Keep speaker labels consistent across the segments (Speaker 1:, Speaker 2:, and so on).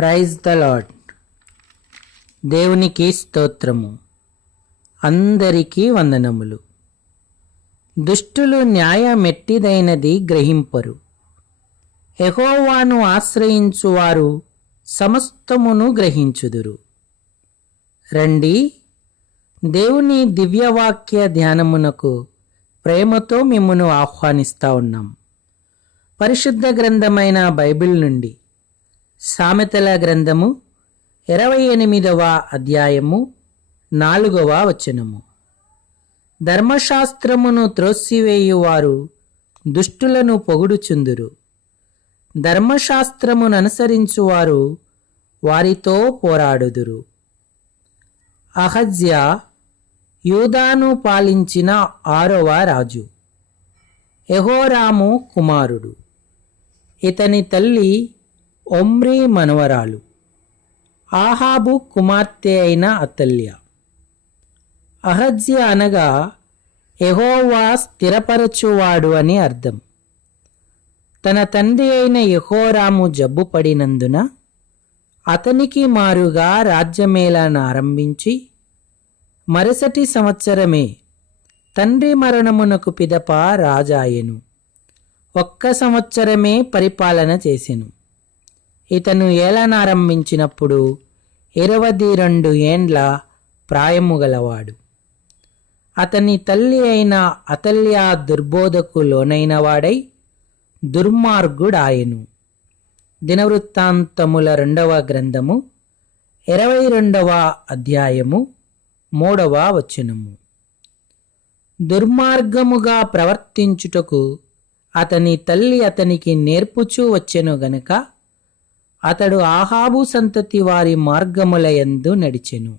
Speaker 1: Praise the lord దేవునికి స్తోత్రము. అందరికీ వందనములు. దుష్టులు న్యాయమెట్టిదైనది గ్రహింపరు. ఎహోవాను ఆశ్రయించువారు సమస్తమును గ్రహించుదురు. రండి దేవుని దివ్యవాక్య ధ్యానమునకు ప్రేమతో మిమ్మును ఆహ్వానిస్తా ఉన్నాం. పరిశుద్ధ గ్రంథమైన బైబిల్ నుండి సామెతల గ్రంథము ఇరవై ఎనిమిదవ అధ్యాయము నాలుగవ వచనము. ధర్మశాస్త్రమును త్రోసివేయువారు దుష్టులను పొగుడుచుందురు. ధర్మశాస్త్రమును అనుసరించువారు వారితో పోరాడుదురు. అహజ్య యూదాను పాలించిన ఆరవ రాజు. ఎహోరాము కుమారుడు. ఇతని తల్లి ఒమ్రీ మనవరాలు. ఆహాబు కుమార్తె అయిన అతల్య. అహజ్య అనగా ఎహోవా స్థిరపరచువాడు అని అర్థం. తన తండ్రి అయిన యహోరాము జబ్బు పడినందున అతనికి మారుగా రాజ్యమేళాను ఆరంభించి మరుసటి సంవత్సరమే తండ్రి మరణమునకు పిదప రాజాయెను. ఒక్క సంవత్సరమే పరిపాలన చేసెను. ఇతను ఏలనారంభించినప్పుడు ఇరవది రెండు ఏండ్ల ప్రాయము గలవాడు. అతని తల్లి అయిన అతల్యా దుర్బోధకు లోనైన వాడై దుర్మార్గుడాయను. దినవృత్తాంతముల రెండవ గ్రంథము ఇరవై రెండవ అధ్యాయము మూడవ వచనము. దుర్మార్గముగా ప్రవర్తించుటకు అతని తల్లి అతనికి నేర్పుచూ వచ్చెను గనుక అతడు ఆహాబు సంతతి వారి మార్గములయందు నడిచెను.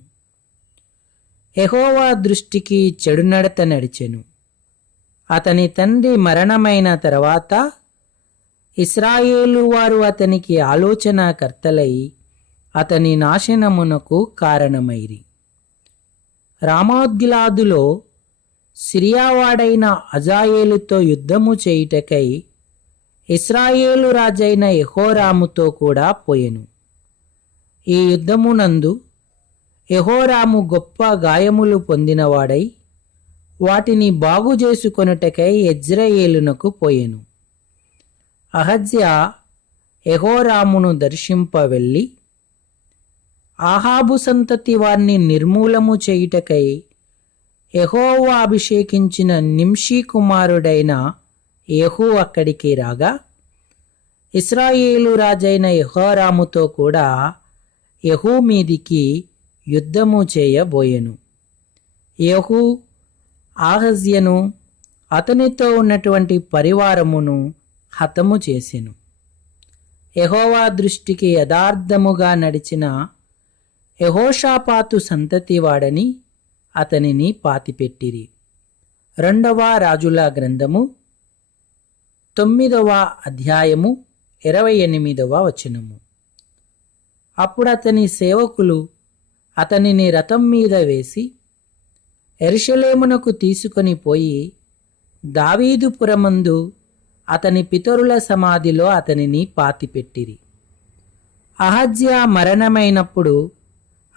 Speaker 1: ఎహోవా దృష్టికి చెడు నడత నడిచెను. అతని తండ్రి మరణమైన తర్వాత ఇస్రాయేలు వారు అతనికి ఆలోచనాకర్తలై అతని నాశనమునకు కారణమైరి. రామోద్గిలాదులో సిరియావాడైన అజాయేలుతో యుద్ధము చేయుటకై ఇస్రాయేలు రాజైన యహోరాముతో కూడా పోయెను. ఈ యుద్ధమునందు యహోరాము గొప్ప గాయములు పొందినవాడై వాటిని బాగు చేసుకొనుటకై ఎజ్రయేలునకు పోయెను. అహజ్య యహోరామును దర్శింప వెళ్ళి ఆహాబు సంతతి వారిని నిర్మూలము చేయుటకై యహోవా అభిషేకించిన నింషీ కుమారుడైన యహూ అక్కడికి రాగా ఇస్రాయేలు రాజైన యహోరాముతో కూడా యహూ మీదికి యుద్ధము చేయబోయెను. యహూ ఆహజ్యను అతనితో ఉన్నటువంటి పరివారమును హతము చేసెను. యహోవా దృష్టికి యథార్థముగా నడిచిన యహోషాపాతు సంతతివాడని అతనిని పాతిపెట్టిరి. రెండవ రాజుల గ్రంథము తొమ్మిదవ అధ్యాయము ఇరవై ఎనిమిదవ వచనము. అప్పుడు అతని సేవకులు అతనిని రథం మీద వేసి ఎరుషలేమునకు తీసుకొని పోయి దావీదుపురమందు అతని పితరుల సమాధిలో అతనిని పాతిపెట్టిరి. అహజ్య మరణమైనప్పుడు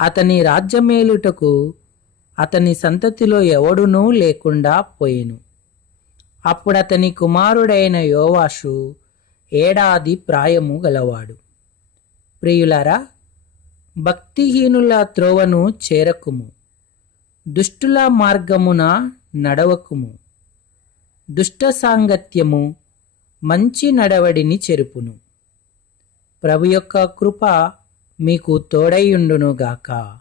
Speaker 1: అతని రాజ్యమేలుటకు అతని సంతతిలో ఎవడునూ లేకుండా పోయెను. అప్పుడతని కుమారుడైన యోవాషు ఏడాది ప్రాయము గలవాడు. ప్రియులారా భక్తిహీనుల త్రోవను చేరకుము. దుష్టుల మార్గమున నడవకుము. దుష్ట సాంగత్యము మంచి నడవడిని చెరుపును. ప్రభు యొక్క కృప మీకు తోడైయుండునుగాక